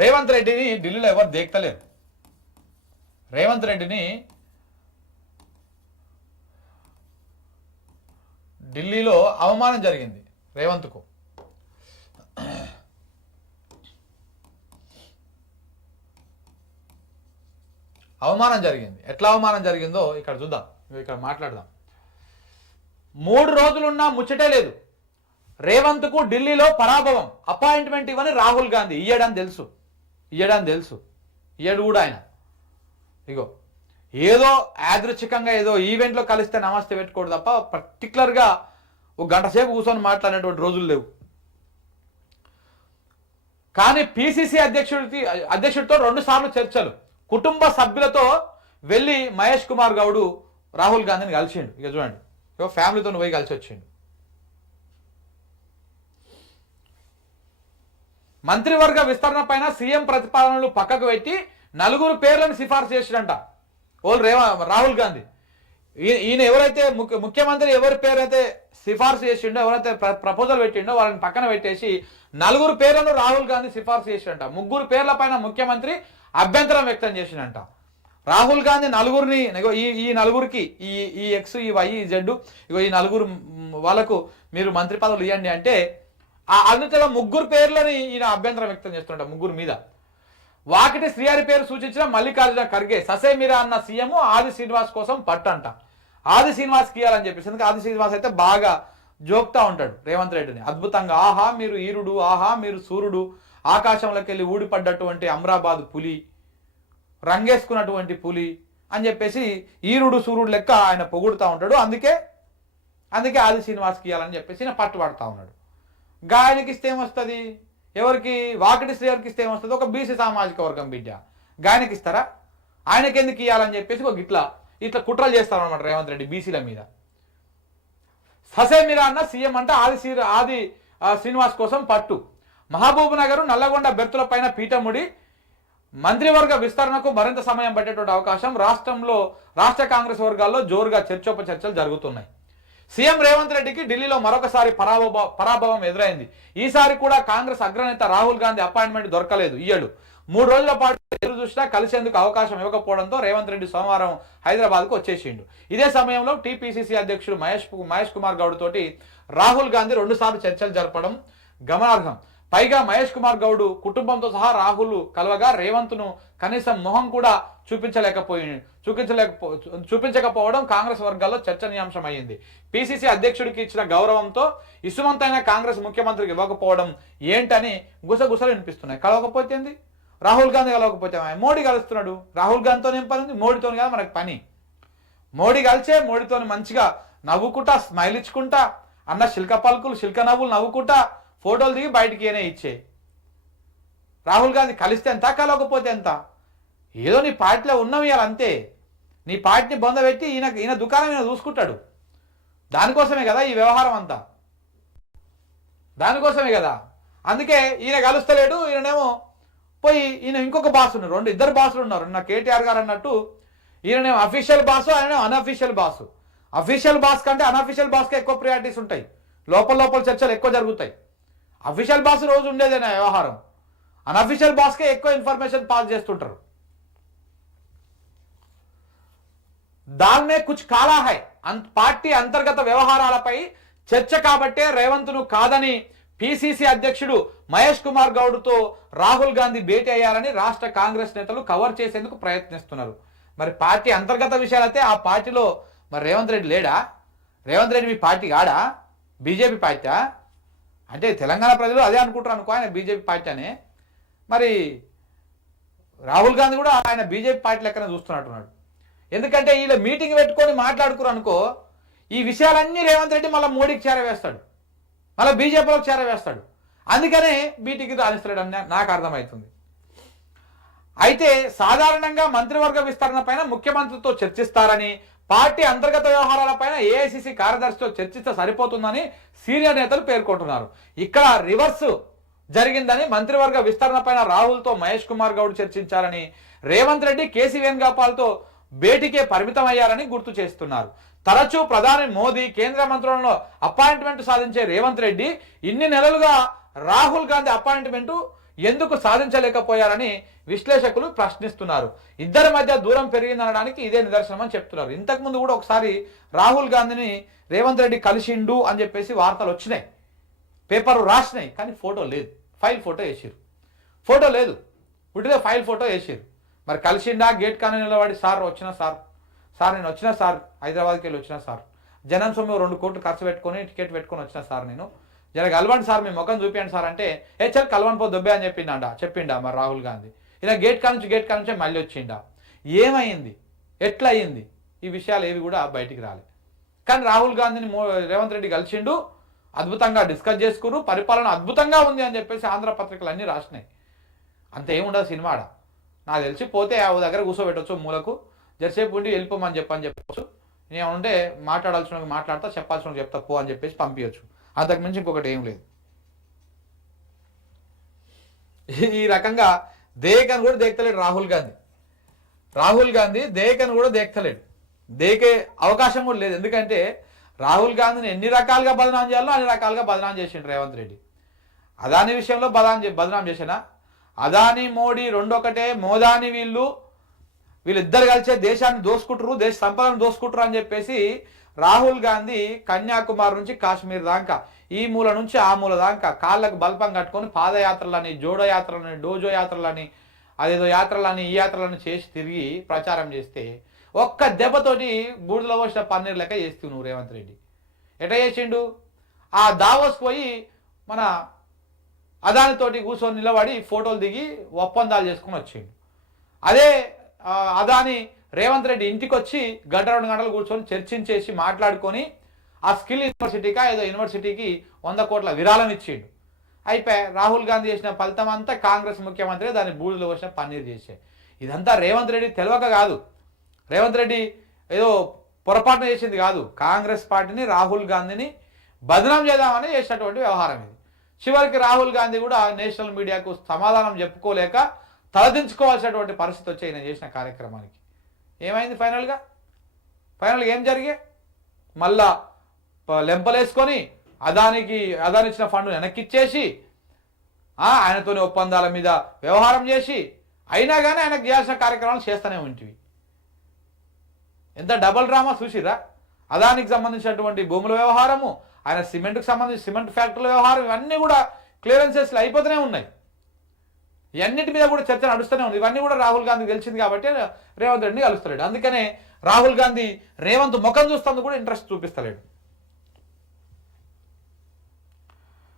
రేవంత్ రెడ్డిని ఢిల్లీలో ఎవరు దేక్తలేరు. రేవంత్ రెడ్డిని ఢిల్లీలో అవమానం జరిగింది. రేవంత్కు అవమానం జరిగింది. ఎట్లా అవమానం జరిగిందో ఇక్కడ చూద్దాం, ఇక్కడ మాట్లాడదాం. 3 రోజులున్నా ముచ్చటే లేదు. రేవంత్కు ఢిల్లీలో పరాభవం. అపాయింట్మెంట్ ఇవ్వని రాహుల్ గాంధీ. ఇయ్యడని తెలుసు ఇయ్యడు కూడా ఆయన. ఇగో ఏదో యాదృచ్ఛికంగా ఏదో ఈవెంట్లో కలిస్తే నమస్తే పెట్టుకోడు తప్ప పర్టికులర్గా ఒక గంట సేపు కూర్చొని మాట్లాడినటువంటి రోజులు లేవు. కానీ పిసిసి అధ్యక్షుడితో 2 సార్లు చర్చలు. కుటుంబ సభ్యులతో వెళ్ళి మహేష్ కుమార్ గౌడ్ రాహుల్ గాంధీని కలిసిండు. ఇక చూడండి, ఇక ఫ్యామిలీతో పోయి కలిసి వచ్చిండు. మంత్రివర్గ విస్తరణ పైన సీఎం ప్రతిపాదనలు పక్కకు పెట్టి 4 పేర్లను సిఫార్సు చేసిరంట రాహుల్ గాంధీ. ఈయన ఎవరైతే ముఖ్యమంత్రి ఎవరి పేరు అయితే సిఫార్సు చేసిండో, ఎవరైతే ప్రపోజల్ పెట్టిండో వాళ్ళని పక్కన పెట్టేసి 4 పేర్లను రాహుల్ గాంధీ సిఫార్సు చేసిండంట. 3 పేర్ల పైన ముఖ్యమంత్రి అభ్యంతరం వ్యక్తం చేసిండంట. రాహుల్ గాంధీ 4ని ఈ 4కి ఈ ఎక్స్, ఈ వై, ఈ జెడ్, ఇగో ఈ 4 వాళ్ళకు మీరు మంత్రి పదవులు ఇవ్వండి అంటే అందులో 3 పేర్లని ఈయన అభ్యంతరం వ్యక్తం చేస్తుంట. 3 మీద వాకిటి శ్రీహరి పేరు సూచించిన మల్లికార్జున ఖర్గే ససేమిరా అన్న సీఎం ఆది శ్రీనివాస్ కోసం పట్టంట. ఆది శ్రీనివాస్కి ఇవ్వాలని చెప్పేసి, ఎందుకంటే ఆది శ్రీనివాస్ అయితే బాగా జోక్తా ఉంటాడు రేవంత్ రెడ్డిని అద్భుతంగా. ఆహా మీరు ఈరుడు, ఆహా మీరు సూర్యుడు, ఆకాశంలోకి వెళ్ళి ఊడిపడ్డటువంటి అమరాబాద్ పులి, రంగేసుకున్నటువంటి పులి అని చెప్పేసి ఈరుడు సూర్యుడు లెక్క ఆయన పొగుడుతూ ఉంటాడు. అందుకే ఆది శ్రీనివాస్కి ఇవ్వాలని చెప్పేసి ఆయన పట్టుబడతా ఉన్నాడు. గాయనికి ఇస్తే ఏమొస్తుంది? ఎవరికి? వాకిటి శ్రీహరికి ఇస్తే ఏమొస్తుంది? ఒక బీసీ సామాజిక వర్గం బిడ్డ. గాయనికి ఇస్తారా? ఆయనకి ఎందుకు ఇవ్వాలని చెప్పేసి ఒక ఇట్లా కుట్రలు చేస్తారన్నమాట రేవంత్ రెడ్డి బీసీల మీద. ససేమిరా అన్న సీఎం అంటే ఆది శ్రీనివాస్ కోసం పట్టు. మహబూబ్ నగర్, నల్లగొండ బెర్తుల పైన పీఠముడి మంత్రివర్గ విస్తరణకు మరింత సమయం పట్టేటువంటి అవకాశం. రాష్ట్ర కాంగ్రెస్ వర్గాల్లో జోరుగా చర్చోపచర్చలు జరుగుతున్నాయి. సీఎం రేవంత్ రెడ్డికి ఢిల్లీలో మరొకసారి పరాభవం ఎదురైంది. ఈసారి కూడా కాంగ్రెస్ అగ్రనేత రాహుల్ గాంధీ అపాయింట్మెంట్ దొరకలేదు. ఇయ్యడు 3 రోజుల పాటు ఎదురు చూసినా కలిసేందుకు అవకాశం ఇవ్వకపోవడంతో రేవంత్ రెడ్డి సోమవారం హైదరాబాద్కు వచ్చేసిండు. ఇదే సమయంలో టీపీసీసీ అధ్యక్షుడు మహేష్ కుమార్ గౌడ్ తోటి రాహుల్ గాంధీ 2 సార్లు చర్చలు జరపడం గమనార్హం. పైగా మహేష్ కుమార్ గౌడ్ కుటుంబంతో సహా రాహుల్ కలవగా రేవంత్ను కనీసం మొహం కూడా చూపించకపోవడం కాంగ్రెస్ వర్గాల్లో చర్చనీయాంశం అయ్యింది. పిసిసి అధ్యక్షుడికి ఇచ్చిన గౌరవంతో ఇసుమంతైన కాంగ్రెస్ ముఖ్యమంత్రికి ఇవ్వకపోవడం ఏంటని గుసగుసలు వినిపిస్తున్నాయి. కలవకపోతే ఏంది? రాహుల్ గాంధీ కలవకపోతే మోడీ కలుస్తున్నాడు. రాహుల్ గాంధీతో ఏం పని ఉంది? మోడీతో కదా మనకు పని. మోడీ కలిసే మోడీతో మంచిగా నవ్వుకుంటా, స్మైల్ ఇచ్చుకుంటా, అన్న శిల్క పలుకులు, శిల్క నవ్వులు నవ్వుకుంటా ఫోటోలు దిగి బయటికి ఇచ్చే. రాహుల్ గాంధీ కలిస్తే ఎంత, కలవకపోతే ఎంత? ఏదో నీ పార్టీలో ఉన్నవి అంతే. నీ పార్టీని బొందబెట్టి ఈయన దుకాణం ఈయన చూసుకుంటాడు. దానికోసమే కదా ఈ వ్యవహారం అంతా, దానికోసమే కదా. అందుకే ఈయన కలుస్తలేడు. ఈయననేమో పోయి ఈయన ఇంకొక బాస్ ఉన్నారు, 2 బాసులు ఉన్నారు. నా కేటీఆర్ గారు అన్నట్టు ఈయననేమో అఫీషియల్ బాసు, ఆయనేమో అన్అఫీషియల్ బాసు. అఫీషియల్ బాస్ కంటే అన్అఫీషియల్ బాస్కే ఎక్కువ ప్రియారిటీస్ ఉంటాయి. లోపల చర్చలు ఎక్కువ జరుగుతాయి. అఫీషియల్ బాస్ రోజు ఉండేదేనా వ్యవహారం. అన్అఫీషియల్ బాస్కే ఎక్కువ ఇన్ఫర్మేషన్ పాస్ చేస్తుంటారు. దాన్నే కుచ్ కాలా హై. పార్టీ అంతర్గత వ్యవహారాలపై చర్చ కాబట్టే రేవంత్ను కాదని పిసిసి అధ్యక్షుడు మహేష్ కుమార్ గౌడ్తో రాహుల్ గాంధీ భేటీ అయ్యారని రాష్ట్ర కాంగ్రెస్ నేతలు కవర్ చేసేందుకు ప్రయత్నిస్తున్నారు. మరి పార్టీ అంతర్గత విషయాలైతే ఆ పార్టీలో మరి రేవంత్ రెడ్డి లేడా? రేవంత్ రెడ్డి మీ పార్టీ కాడా? బీజేపీ పార్టీ అంటే తెలంగాణ ప్రజలు అదే అనుకుంటారు అనుకో, ఆయన బీజేపీ పార్టీ అనే. మరి రాహుల్ గాంధీ కూడా ఆయన బీజేపీ పార్టీ లెక్కనే చూస్తున్నట్టున్నాడు. ఎందుకంటే వీళ్ళు మీటింగ్ పెట్టుకొని మాట్లాడుకురు అనుకో, ఈ విషయాలన్నీ రేవంత్ రెడ్డి మళ్ళీ మోడీకి చేరవేస్తాడు, మళ్ళీ బీజేపీలోకి చేరవేస్తాడు. అందుకనే బీటీకి రాణిస్తాడని నాకు అర్థమవుతుంది. అయితే సాధారణంగా మంత్రివర్గ విస్తరణ పైన ముఖ్యమంత్రితో చర్చిస్తారని, పార్టీ అంతర్గత వ్యవహారాలపైన ఏఐసిసి కార్యదర్శితో చర్చిస్తే సరిపోతుందని సీనియర్ నేతలు పేర్కొంటున్నారు. ఇక్కడ రివర్స్ జరిగిందని, మంత్రివర్గ విస్తరణ పైన రాహుల్తో మహేష్ కుమార్ గౌడ్ చర్చించారని, రేవంత్ రెడ్డి కేసీ వేణుగోపాల్తో భేటీకే పరిమితమయ్యారని గుర్తు చేస్తున్నారు. తరచూ ప్రధాని మోదీ, కేంద్ర మంత్రులలో అపాయింట్మెంట్ సాధించే రేవంత్ రెడ్డి ఇన్ని నెలలుగా రాహుల్ గాంధీ అపాయింట్మెంట్ ఎందుకు సాధించలేకపోయారని విశ్లేషకులు ప్రశ్నిస్తున్నారు. ఇద్దరి మధ్య దూరం పెరిగిందనడానికి ఇదే నిదర్శనం అని చెప్తున్నారు. ఇంతకుముందు కూడా ఒకసారి రాహుల్ గాంధీని రేవంత్ రెడ్డి కలిసిండు అని చెప్పేసి వార్తలు వచ్చినాయి, పేపర్లు రాసినాయి, కానీ ఫోటో లేదు. ఫైల్ ఫోటో వేసారు, ఫోటో లేదు, ఉట్టిదే ఫైల్ ఫోటో వేసారు. మరి కలిసిండా గేట్ కానీ నిలబడి సార్ వచ్చినా సార్ నేను వచ్చినా సార్, హైదరాబాద్కి వెళ్ళి వచ్చినా సార్, జనం సొమ్ము 2 కోట్లు ఖర్చు పెట్టుకొని టికెట్ పెట్టుకొని వచ్చినా సార్, నేను జర కలవండి సార్, మీ ముఖం చూపించండి సార్ అంటే చల్ కలవని పో దొబ్బే అని చెప్పిండా మరి రాహుల్ గాంధీ. ఇలా గేట్ కానుంచే మళ్ళీ వచ్చిండా. ఏమైంది, ఎట్లా అయ్యింది, ఈ విషయాలు ఏవి కూడా బయటికి రాలే. కానీ రాహుల్ గాంధీని రేవంత్ రెడ్డి కలిసిండు, అద్భుతంగా డిస్కస్ చేసుకున్నారు, పరిపాలన అద్భుతంగా ఉంది అని చెప్పేసి ఆంధ్ర పత్రికలు అన్నీ రాసినాయి. అంత ఏముండదు సినిమా ఆడ. నాకు తెలిసి పోతే ఆ దగ్గర కూర్చోబెట్టవచ్చు, మూలకు జరసేపు ఉండి వెళ్ళిపోమని చెప్పవచ్చు. నేనుంటే మాట్లాడాల్సిన మాట్లాడతా, చెప్పాల్సిన చెప్తా పో అని చెప్పేసి పంపించచ్చు. అంతకు మించి ఇంకొకటి ఏం లేదు. ఈ రకంగా దేకని కూడా దేక్తలేడు రాహుల్ గాంధీ దేకని కూడా దేక్తలేడు, దేకే అవకాశం కూడా లేదు. ఎందుకంటే రాహుల్ గాంధీని ఎన్ని రకాలుగా బదనాం చేయాలో అన్ని రకాలుగా బదనాం చేసిండు రేవంత్ రెడ్డి. అదాని విషయంలో బదనాం చేసినా, అదాని మోడీ రెండొకటే, మోదాని వీళ్ళిద్దరు కలిసే దేశాన్ని దోసుకుంటారు, దేశ సంపదను దోసుకుంటారు అని చెప్పేసి రాహుల్ గాంధీ కన్యాకుమారి నుంచి కాశ్మీర్ దాకా, ఈ మూల నుంచి ఆ మూల దాకా కాళ్ళకు బల్పం కట్టుకొని పాదయాత్రలని, జోడో యాత్రలని, డోజో యాత్రలని, అదేదో యాత్రలని ఈ యాత్రలని చేసి తిరిగి ప్రచారం చేస్తే ఒక్క దెబ్బతోటి బూడిదలో పోసిన పన్నీర్ లెక్క చేస్తూ నువ్వు రేవంత్ రెడ్డి. ఎట్లా చేసిండు, ఆ దావోస్ పోయి మన అదానితోటి కూర్చొని నిలబడి ఫోటోలు దిగి ఒప్పందాలు చేసుకొని వచ్చిండు. అదే అదాని రేవంత్ రెడ్డి ఇంటికి వచ్చి 1-2 గంటలు కూర్చొని చర్చించేసి మాట్లాడుకొని ఆ స్కిల్ యూనివర్సిటీకా ఏదో యూనివర్సిటీకి 100 కోట్ల విరాళం ఇచ్చిండు. అయిపోయి రాహుల్ గాంధీ చేసిన ఫలితం అంతా కాంగ్రెస్ ముఖ్యమంత్రి దాన్ని బూడిలో వచ్చిన పన్నీర్ చేసే. ఇదంతా రేవంత్ రెడ్డి తెలియక కాదు, రేవంత్ రెడ్డి ఏదో పొరపాటున చేసింది కాదు, కాంగ్రెస్ పార్టీని రాహుల్ గాంధీని బదనాం చేద్దామని చేసినటువంటి వ్యవహారం ఇది. చివరికి రాహుల్ గాంధీ కూడా నేషనల్ మీడియాకు సమాధానం చెప్పుకోలేక తలదించుకోవాల్సినటువంటి పరిస్థితి వచ్చి ఆయన చేసిన కార్యక్రమానికి. ఏమైంది ఫైనల్గా ఏం జరిగే, మళ్ళా లెంపలేసుకొని అదానిచ్చిన ఫండ్ వెనక్కిచ్చేసి ఆయనతోని ఒప్పందాల మీద వ్యవహారం చేసి అయినా కానీ ఆయనకు చేయాల్సిన కార్యక్రమాలు చేస్తూనే ఉంటుంది. ఎంత డబల్ డ్రామా చూసిరా. అదానికి సంబంధించినటువంటి భూముల వ్యవహారము, ఆయన సిమెంట్కి సంబంధించి సిమెంట్ ఫ్యాక్టరీల వ్యవహారం, ఇవన్నీ కూడా క్లియరెన్సెస్లు అయిపోతూనే ఉన్నాయి. ఇవన్నిటి మీద కూడా చర్చ నడుస్తూనే ఉంది. ఇవన్నీ కూడా రాహుల్ గాంధీ తెలిసింది కాబట్టి రేవంత్ రెడ్డిని కలుస్తలేడు. అందుకనే రాహుల్ గాంధీ రేవంత్ ముఖం చూస్తుంది కూడా ఇంట్రెస్ట్ చూపిస్తలేడు.